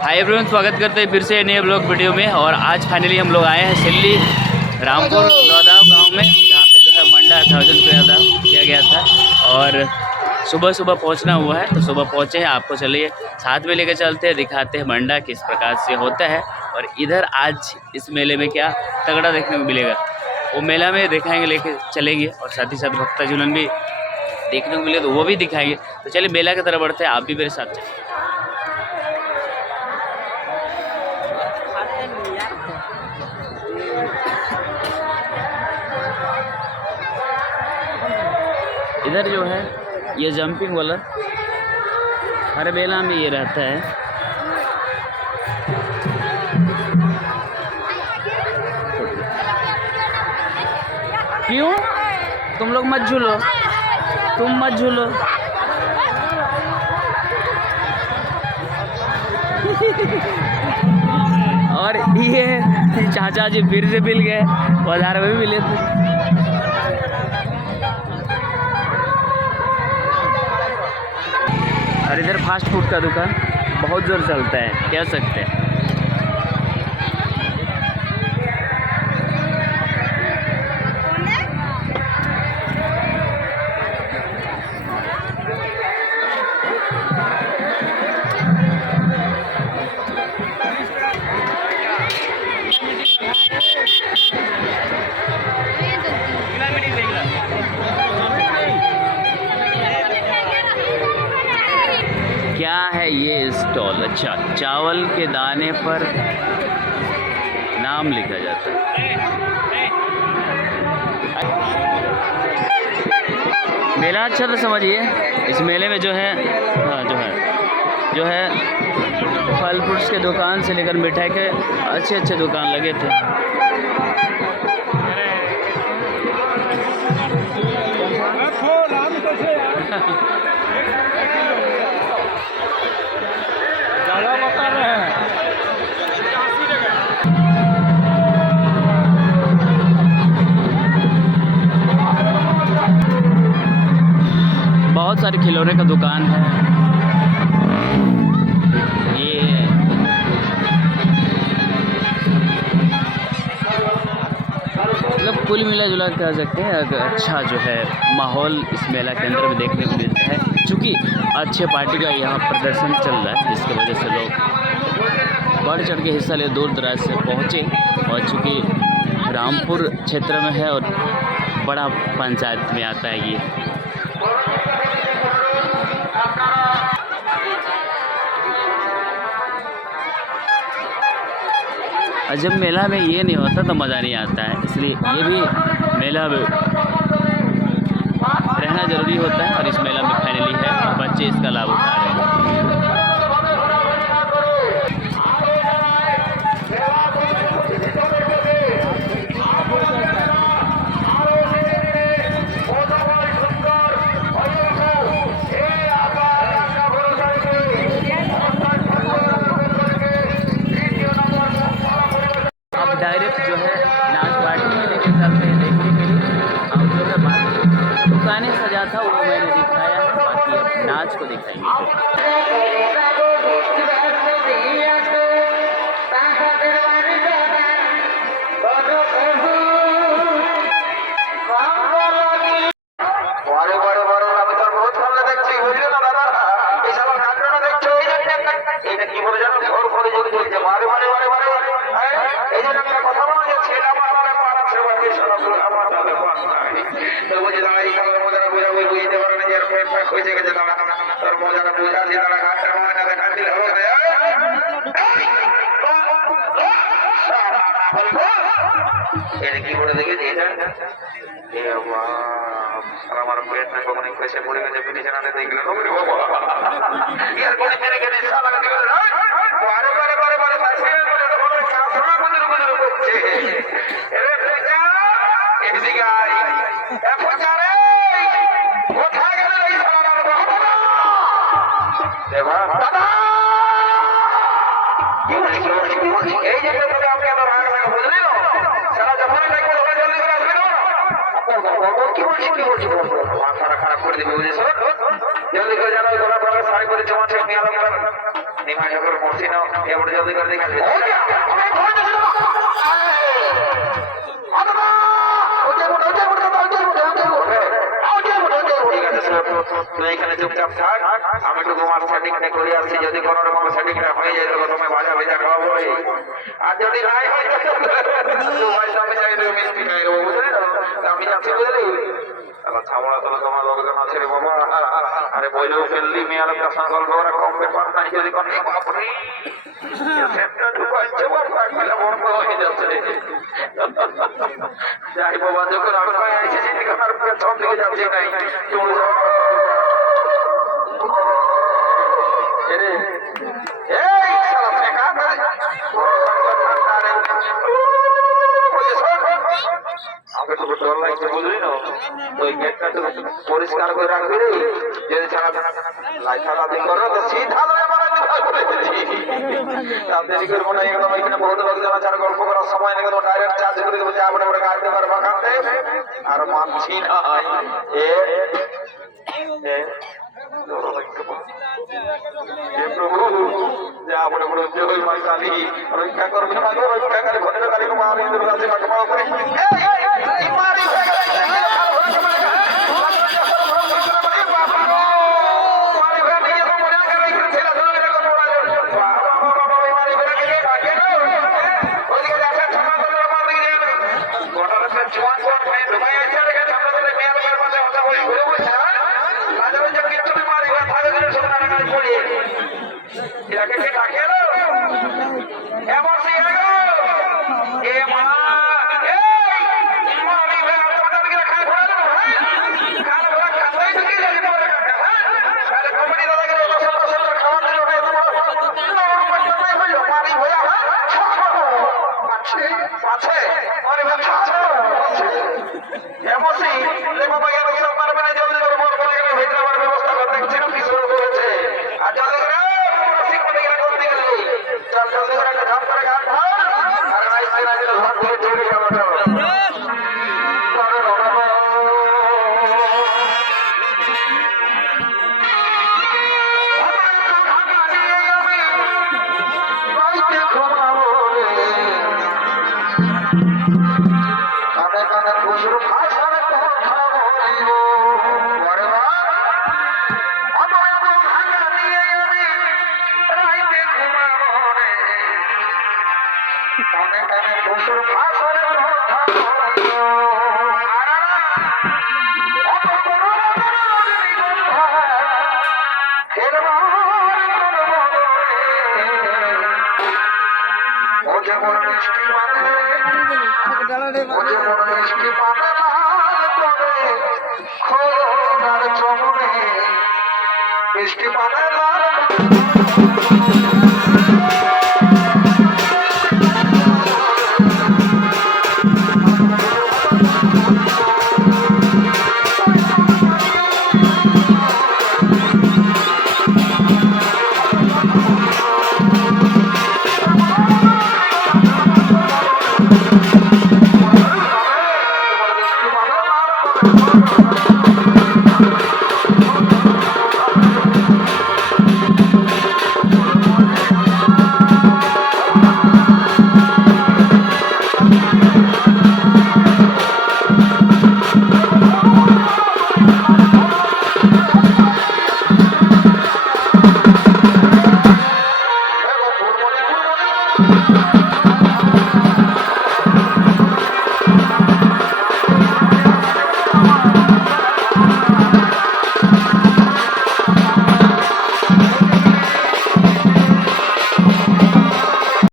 Hi everyone, स्वागत करते हैं फिर से नए ब्लॉग वीडियो में। और आज फाइनली हम लोग आए हैं सिल्ली रामपुर लौदाव गांव में, जहाँ पे जो है मंडा 1000 पे अदा किया गया था। और सुबह सुबह पहुंचना हुआ है, तो सुबह पहुंचे हैं। आपको चलिए साथ में लेकर चलते हैं, दिखाते हैं मंडा किस प्रकार से होता है। और इधर आज इस मेले में क्या तगड़ा देखने को मिलेगा, वो मेला में दिखाएंगे, लेके चलेंगे। और साथ ही साथ भक्ता जुलन भी देखने को मिले तो वो भी दिखाएंगे। तो चलिए मेला की तरफ बढ़ते हैं, आप भी मेरे साथ चलिए। इधर जो है ये जंपिंग वाला हर मेला में ये रहता है। क्यों तुम लोग मत झूलो, तुम मत झूलो। और ये चाचा जी फिर से मिल गए, बाजार में भी मिले थे। और इधर फास्ट फूड का दुकान बहुत जोर चलता है, कह सकते हैं। क्या है ये स्टॉल? अच्छा, चावल के दाने पर नाम लिखा जाता है। मेला अच्छा तो समझिए, इस मेले में जो है जो है फल फ्रूट्स के दुकान से लेकर मिठाई के अच्छे अच्छे दुकान लगे थे। बहुत सारे खिलौने का दुकान है। ये मतलब कुल मिला जुला कह सकते हैं अच्छा जो है माहौल इस मेला के अंदर में देखने को मिलता है। क्योंकि अच्छे पार्टी का यहाँ प्रदर्शन चल रहा है, जिसकी वजह से लोग बढ़ चढ़ के हिस्सा ले दूर दराज से पहुँचे। और चूँकि रामपुर क्षेत्र में है और बड़ा पंचायत में आता है ये। और जब मेला में ये नहीं होता तो मज़ा नहीं आता है, इसलिए ये भी मेला में रहना ज़रूरी होता है। और इस मेला में फाइनली है, बच्चे इसका लाभ उठा रहे हैं। डायरेक्ट जो है नाच पार्टी में लेकर चलते हैं देखने के लिए। हम जो है बात दुकानें सजा था वो मैंने दिखाया है, बाकी अब नाच को दिखाएंगे। কি করে দেখেছি এটা আমার পেট না কখনো পেছে পড়ে গেছে, পিটিছে না দেখলে ইয়ার কোনে মেরে গেছে সালা দিল বারে বারে বারে বারে পাশে বলে কাপড় বন্ধ করছে। এরে বেটা এদিকে আই, এ ফজারে কোথায় গেল এই সালার বাবা? দেবা দাদা এই যে তোকে আপনি এত রাগ রাগ বুঝলেন সারা যখন দেখবো জলদি করে আসবে না। কি বলছি মাথাটা খারাপ করে দেবে বুঝেছো? করে জমা ঠিক নিয়ে আলো করেন নিমা ঠাকুর মূর্তি নাও এবারে জলদি করে দেখাবে এখানে চুপচাপ থাক আমি একটু তোমার সেটিংটা করে আসছি যদি কোনো রকম সেটিংটা হয়ে যায় তবে তুমি ভাজা ভেজা খাওয়াবো আর যদি নাই হয় আমি চাই মিষ্টি খাই দেবো বুঝলি আমি যাচ্ছি বুঝলি ছামড়া তোলা তোমার লোকজন আছে রে বাবা আরে বইলেও ফেললি মেয়ে আর একটা সংকল্প ওরা কম ব্যাপার নাই যদি কোনো বাপরে যাই বাবা যখন আমি আইসি আমার পেছন দিকে যাচ্ছে নাই তুমি পরিষ্কার করে রাখবি যদি লাইখালাদি করো তো সিধা দেরি করবো না একদম এখানে বহুত লোকজন আছে গল্প করার সময় না একদম ডাইরেক্ট চার্জ করে দেবো যে আপনি আমরা গাড়ি দেবার বাগাতে আর মানছি না প্রভু যে আপনি বড় জয় মা কালী রক্ষা করবেন মাকে রক্ষা করে ঘরের কালী মা আমি দুর্গা দেবী মাকে মাও করে মিষ্টি পানে